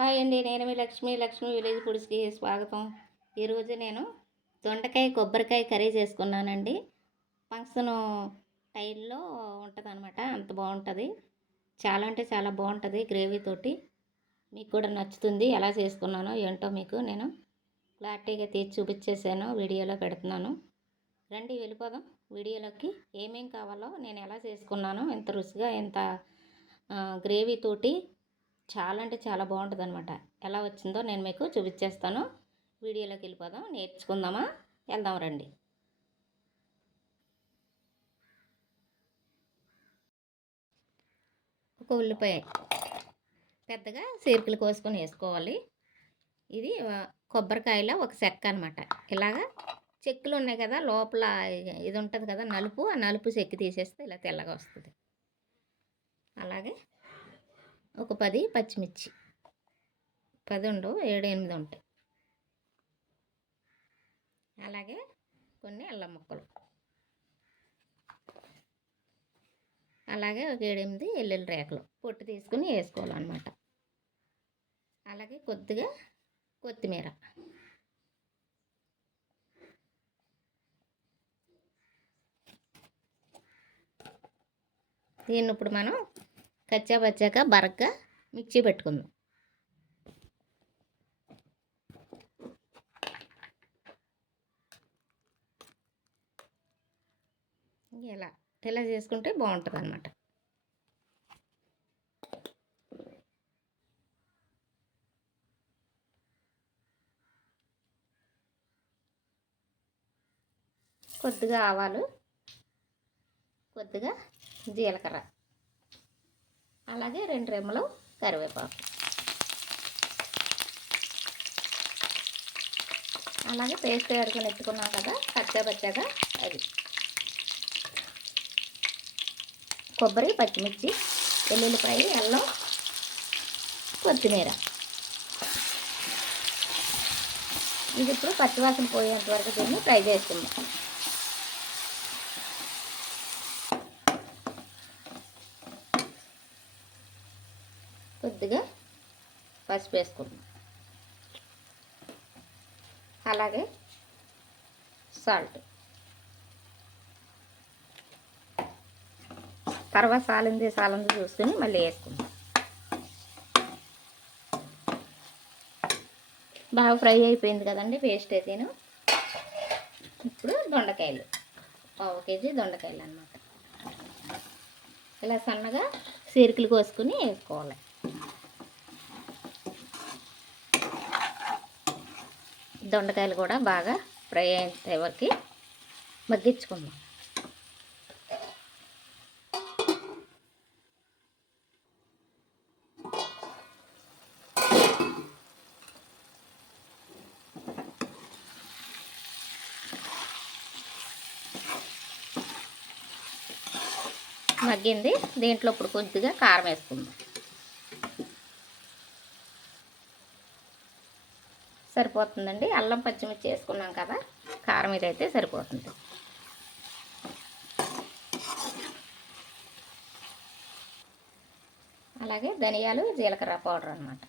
Hi అండి, నేను మీ Lakshmi village ఫుడ్స్కి స్వాగతం. ఈరోజు నేను దొండకాయ కొబ్బరికాయ కర్రీ చేసుకున్నానండి. ఫంక్షన్ టైల్లో ఉంటుంది అనమాట. అంత బాగుంటుంది, చాలా అంటే చాలా బాగుంటుంది గ్రేవీ తోటి. మీకు కూడా నచ్చుతుంది. ఎలా చేసుకున్నానో ఏంటో మీకు నేను క్లారిటీగా తీసి చూపించేసాను, వీడియోలో పెడుతున్నాను. రండి వెళ్ళిపోదాం వీడియోలోకి. ఏమేం కావాలో, నేను ఎలా చేసుకున్నానో, ఎంత రుచిగా ఎంత గ్రేవీ తోటి చాలా అంటే చాలా బాగుంటుంది అనమాట. ఎలా వచ్చిందో నేను మీకు చూపించేస్తాను. వీడియోలోకి వెళ్ళిపోదాం, నేర్చుకుందామా? వెళ్దాం రండి. ఒక ఉల్లిపాయ పెద్దగా సీరికలు కోసుకొని వేసుకోవాలి. ఇది కొబ్బరికాయలో ఒక చెక్క అనమాట. ఇలాగా చెక్కులు ఉన్నాయి కదా, లోపల ఇది ఉంటుంది కదా నలుపు, ఆ నలుపు చెక్కి తీసేస్తే ఇలా తెల్లగా వస్తుంది. అలాగే ఒక 10 పచ్చిమిర్చి, 10 ఉండవు, 7, 8 ఉంటాయి. అలాగే కొన్ని అల్లం ముక్కలు, అలాగే ఒక 7, 8 వెల్లుల్లి రేకలు పొట్టు తీసుకుని వేసుకోవాలన్నమాట. అలాగే కొద్దిగా కొత్తిమీర, దీన్ని ఇప్పుడు మనం కచ్చా పచ్చాక బరగ్గా మిక్సీ పెట్టుకుందాం. ఇలా చేసుకుంటే బాగుంటుంది అన్నమాట. కొద్దిగా ఆవాలు, కొద్దిగా జీలకర్ర, అలాగే 2 రెమ్మలు కరివేపాకు, అలాగే పేస్ట్ వేడుకొని ఎత్తుకున్నాం కదా కచ్చా పచ్చాగా, అది కొబ్బరి, పచ్చిమిర్చి, వెల్లుల్లిపాయ, అల్లం, కొత్తిమీర. ఇది ఇప్పుడు పచ్చివాసన పోయేంత వరకు దీన్ని ఫ్రై చేసుకుందాం. కొద్దిగా పసుపు వేసుకుందాం, అలాగే సాల్ట్. తర్వాత సాలింది చూసుకుని మళ్ళీ వేసుకుందాం. బాగా ఫ్రై అయిపోయింది కదండి పేస్ట్ అయితేను. ఇప్పుడు దొండకాయలు, 1/2 కేజీ దొండకాయలు అన్నమాట. ఇలా సన్నగా సీరికలు కోసుకుని వేసుకోవాలి. దొండకాయలు కూడా బాగా ఫ్రై అయ్యే వరకు మగ్గించుకుందాం. మగ్గింది, దీంట్లో ఇప్పుడు కొద్దిగా కారం వేసుకుందాం. సరిపోతుందండి. అల్లం పచ్చిమిర్చి వేసుకున్నాం కదా, కారం ఇదైతే సరిపోతుంది. అలాగే ధనియాలు, జీలకర్ర పౌడర్ అన్నమాట.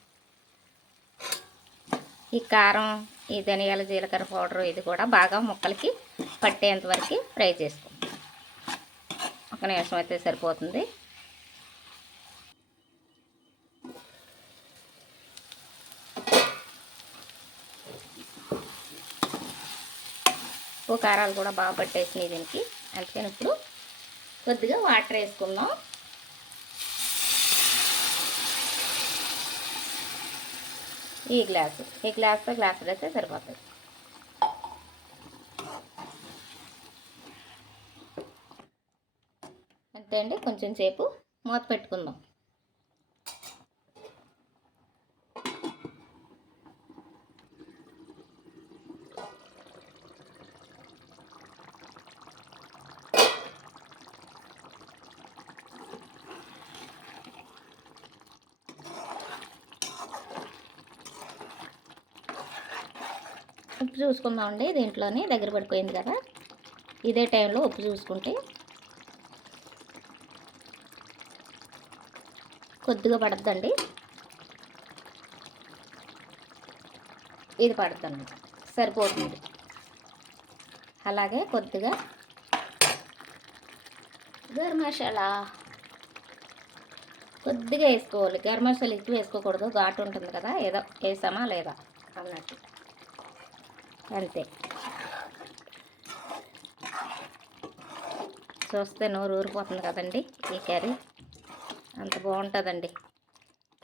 ఈ కారం, ఈ ధనియాలు, జీలకర్ర పౌడర్ ఇది కూడా బాగా ముక్కలకి పట్టేంత వరకు ఫ్రై చేసుకుందాం. 1 నిమిషం అయితే సరిపోతుంది. ఉప్పు కారాలు కూడా బాగా పట్టేసినాయి దీనికి. అందుకని ఇప్పుడు కొద్దిగా వాటర్ వేసుకుందాం. ఈ గ్లాస్తో గ్లాసులు అయితే సరిపోతుంది. అంతే అండి. కొంచెం సేపు మూత పెట్టుకుందాం. ఉప్పు చూసుకుందామండి. దీంట్లోనే దగ్గర పడిపోయింది కదా, ఇదే టైంలో ఉప్పు చూసుకుంటే కొద్దిగా పడద్దండి. ఇది పడుతుంది, సరిపోతుంది. అలాగే కొద్దిగా గరం మసాలా కొద్దిగా వేసుకోవాలి. గరం మసాలా ఎక్కువ వేసుకోకూడదు, ఘాటు ఉంటుంది కదా, ఏదో వేసామా లేదా అన్నట్టు, అంతే. చూస్తే నోరు ఊరిపోతుంది కదండి. ఈ కర్రీ అంత బాగుంటుందండి.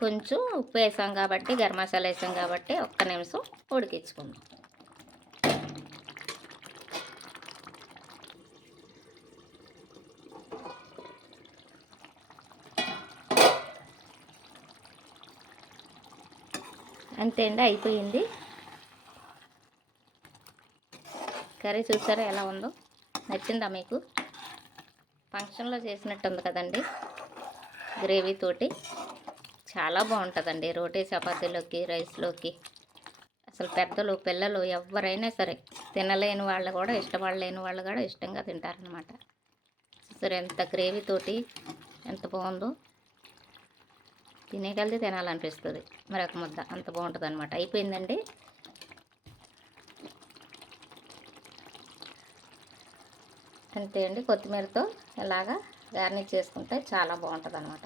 కొంచెం ఉప్పు వేసాం కాబట్టి, గరం మసాలా వేసాం కాబట్టి ఒక్క నిమిషం ఉడికించుకుందాం. అంతే అండి, అయిపోయింది. కర్రీ చూసారా ఎలా ఉందో? నచ్చిందా మీకు? ఫంక్షన్లో చేసినట్టు ఉంది కదండి, గ్రేవీ తోటి. చాలా బాగుంటుందండి రోటీ చపాతీలోకి, రైస్లోకి. అసలు పెద్దలు పిల్లలు ఎవరైనా సరే, తినలేని వాళ్ళు కూడా, ఇష్టపడలేని వాళ్ళు కూడా ఇష్టంగా తింటారనమాట. సరే, ఎంత గ్రేవీ తోటి ఎంత బాగుందో, తినేకెళ్తే తినాలనిపిస్తుంది మరొక ముద్ద. అంత బాగుంటుంది అనమాట. అయిపోయిందండి. అంతే అండి, కొత్తిమీరతో ఇలాగా గార్నిష్ చేసుకుంటే చాలా బాగుంటుంది అనమాట.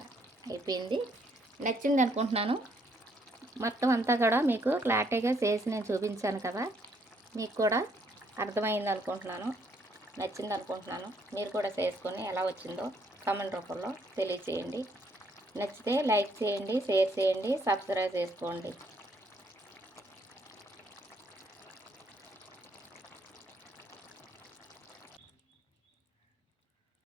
అయిపోయింది. నచ్చింది అనుకుంటున్నాను. మొత్తం అంతా కూడా మీకు క్లారిటీగా చేసి నేను చూపించాను కదా, మీకు కూడా అర్థమైంది అనుకుంటున్నాను, నచ్చింది అనుకుంటున్నాను. మీరు కూడా చేసుకొని ఎలా వచ్చిందో కామెంట్ రూపంలో తెలియచేయండి. నచ్చితే లైక్ చేయండి, షేర్ చేయండి, సబ్స్క్రైబ్ చేసుకోండి.